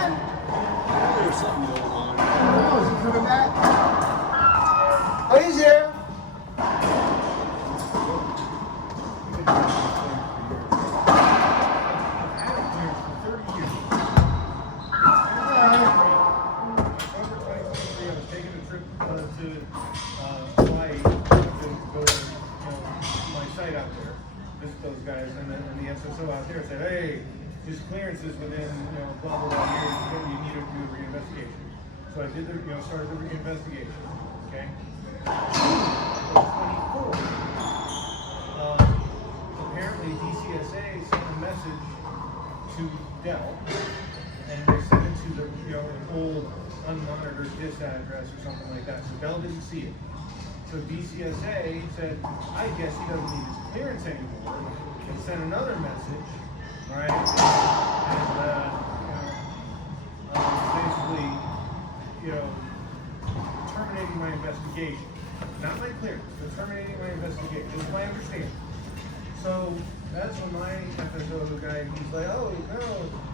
There's something going on. Oh, is he coming back? Oh, he's here. Out there said, hey, his clearance is within, blah, blah, blah, years, you need to do a reinvestigation. So I did the, started the reinvestigation, okay? 24. Apparently DCSA sent a message to Dell, and they sent it to the, an old unmonitored disk address or something like that. So Dell didn't see it. So DCSA said, I guess he doesn't need his clearance anymore. And sent another message, right? And basically, terminating my investigation. Not my clearance, but terminating my investigation. This is my understanding. So that's when my FSO guy, he's like, oh no,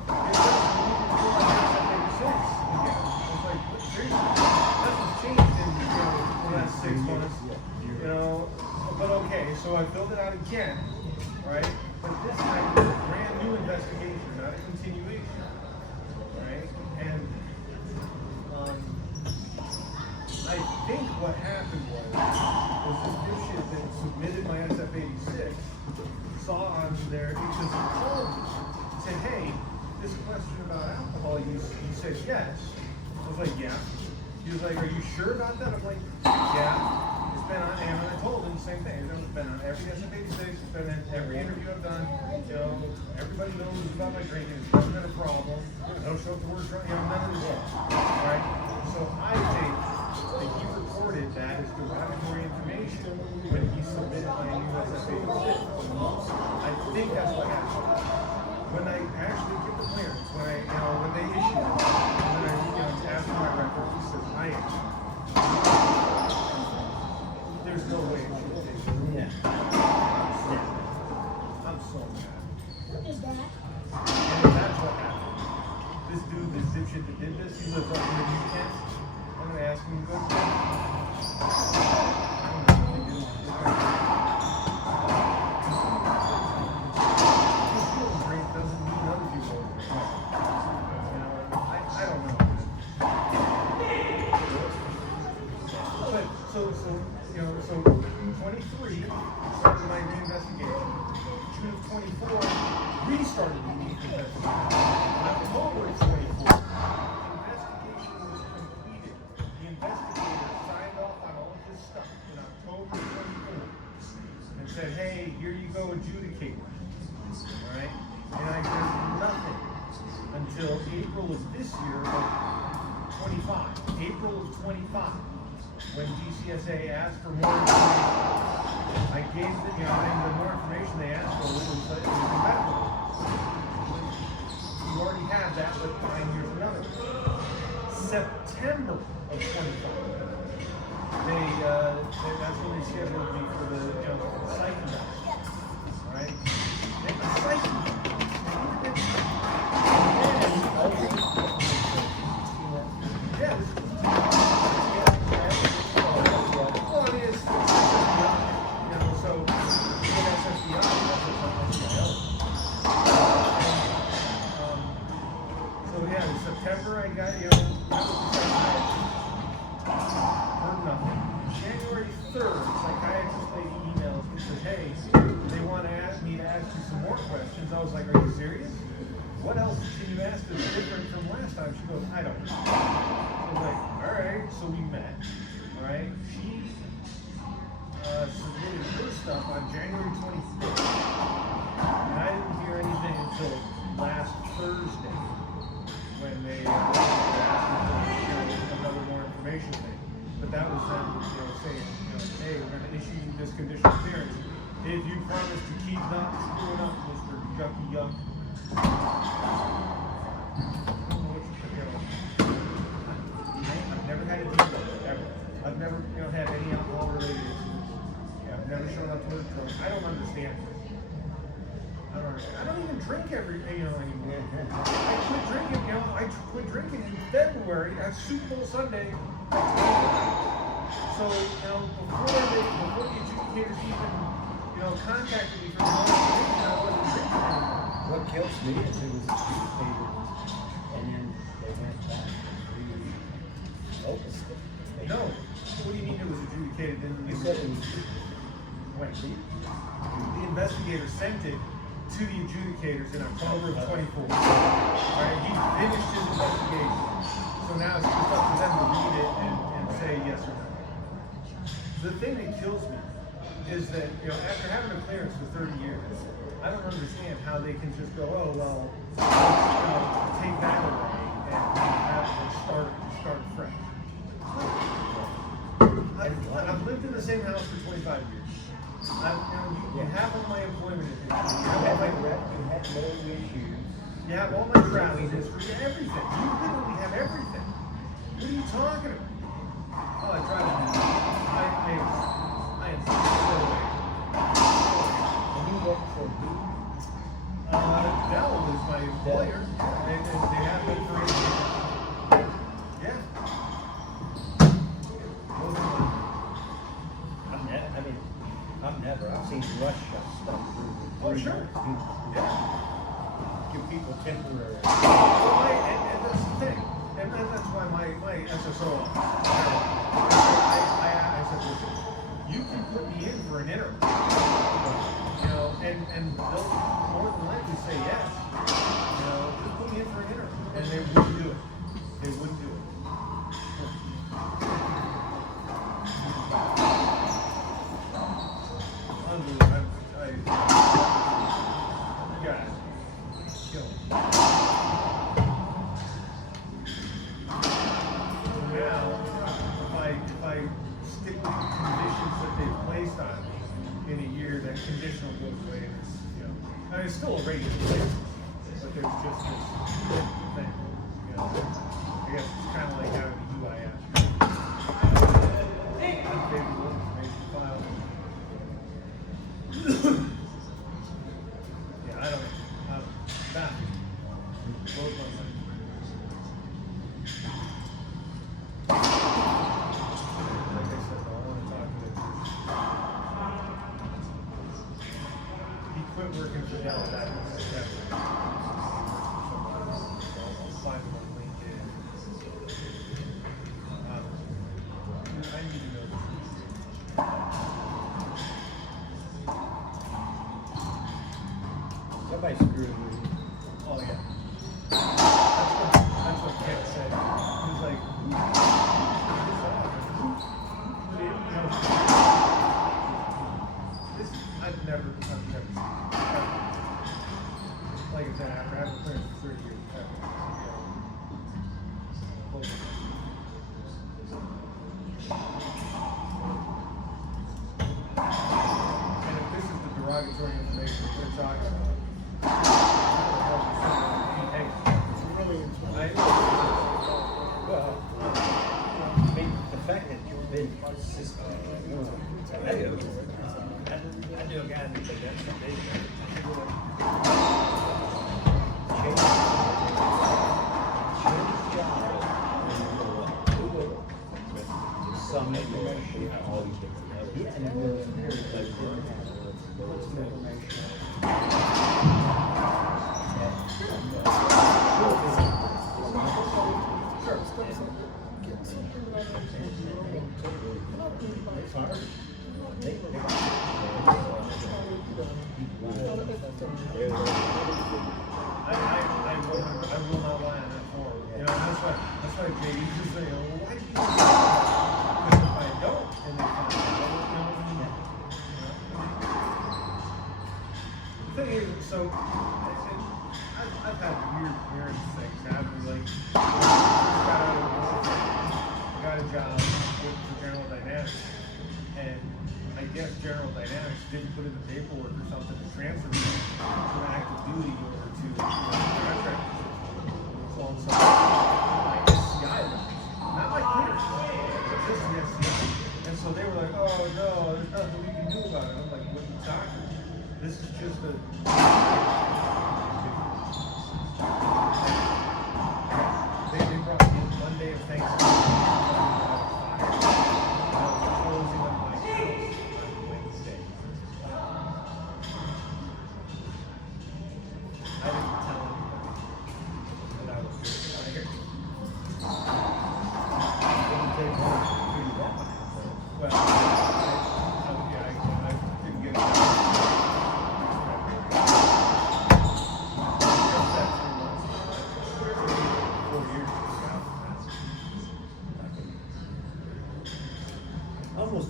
it's again. I was like, seriously, nothing's changed in the last 6 months. But okay, so I filled it out again. Right? But this time it's a brand new investigation, not a continuation. Right? And I think what happened was this dipshit that submitted my SF-86 saw on there, because he called me, said, hey, this question about alcohol use, he said yes. I was like, yeah. He was like, are you sure about that? I'm like, yeah. It's been on, and I told him the same thing. It's been on every SF-86, it's been in every interview I've done. Everybody knows about my drinking. It's never been a problem. No show up to work drunk, none of this stuff. Right? So I think that he recorded that as derogatory information when he submitted my new SF-86. I think that's what happened. When I actually get the clearance, when they issue it, and then I ask for my records, he says, I am. There's no way it should have taken. Yeah. I'm so mad. What is that? And that's what happened. This dude, this dipshit that did this, he lives up in the weekend. I'm gonna ask him to go to bed. I don't know if they do. Drink doesn't mean other people drink. I don't know. But so 23 started my reinvestigation. June of 24 restarted the investigation. October of 24, the investigation was completed. The investigator signed off on all of this stuff in October 24 and said, hey, here you go, adjudicate. Alright? And I did nothing until April of this year of 25. April of 25. When GCSA asked for more information, I gave the more information they asked for was compatible. You already have that, but fine, here's another one. September of 25. That's when they scheduled me for the psych test. Alright? The psych yeah, September, I got, heard nothing. January 3rd, psychiatrist lady emails me, says, hey, they want to ask me to ask you some more questions. I was like, are you serious? What else can you ask that's different from last time? She goes, I don't know. I was like, all right, so we met, all right? She submitted her stuff on January 25th, and I didn't hear anything until last Thursday. When they asked me for another more information thing. But that was them saying, hey, we're going to issue you this conditional clearance. If you promise to keep not screwing up, Mr. Yucky Yuck. I've never had a deal ever. I've never had any alcohol related issues. Yeah, I've never shown up to a drunk. I don't understand this. I don't even drink anymore. I quit drinking, I I quit drinking in February at Super Bowl Sunday. So, before the adjudicators even, contacted me for the notification, I wasn't drinking anymore. What kills me is it was adjudicated and then they went back and re-opused it. No. What do you mean it was adjudicated? You said it was. Wait. The investigator sent it to the adjudicators in October of 24. Right? He finished his investigation. So now it's just up to them to read it and say yes or no. The thing that kills me is that, after having a clearance for 30 years, I don't understand how they can just go, oh, well, take that away and start fresh. I've lived in the same house for 25 years. You have all my employment history. You have all my issues. You have all my travel history, everything. You literally have everything. What are you talking about? Oh, I tried to. I am so And you work for who? Dell is my employer. They have been for 8 years. Yeah. I've seen Rush stuff through. Oh, sure. Yeah. Give people temporary. And that's the thing. And that's why my SSO, I said, listen, you can put me in for an interview. And they'll more than likely say yes. Just put me in for an interview. And they wouldn't do it. They wouldn't do it. Conditional goes away, and it's still a regular place, but there's just this thing, I guess it's kind of like having a UIS. Unfavorable information file. Yeah, I don't know. That blows my mind. Like I said, though, I want to talk to them. Quit working for Dell back in September. I'll find them on LinkedIn. I need to know this. Somebody screwed with you. Oh, yeah. That's what Kent said. He was like, I've never seen it. Like I said, after having clearance for 30 years, and if this is the derogatory information that we're talking about, Well, I mean, the fact that you've been consistent. I knew a guy that did that someday. Some information. Yeah, and it was very I will not lie on that form. That's why JD just say, well, why do you do that? Because if I don't, and they find out, the thing is, so I've had weird things happen. Like, I got a job working for General Dynamics, and I guess General Dynamics didn't put in the paperwork or something to transfer me from active duty over to contract. So all of a sudden, my SCI left. Not my clearance, just the SCI. And so they were like, oh no, there's nothing we can do about it. I'm like, what are you talking about? This is just a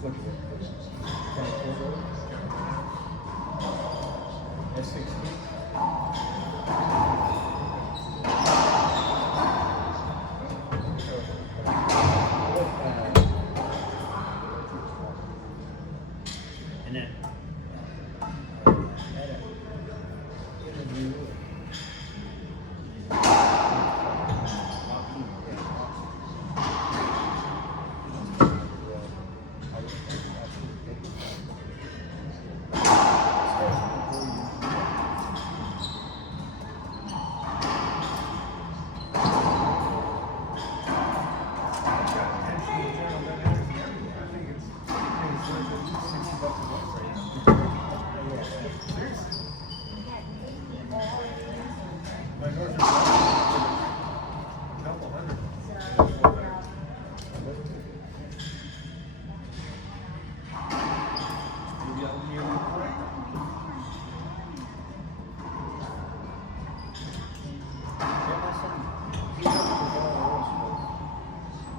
What is it? 24 S16? And then had an interview.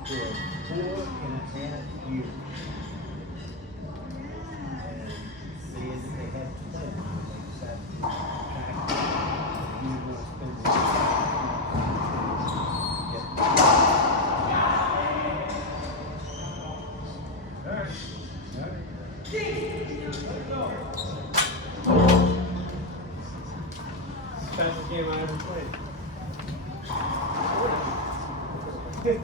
For 4.5 years. And they had plans, they decided to track, he was gonna spend the Fastest game I ever played.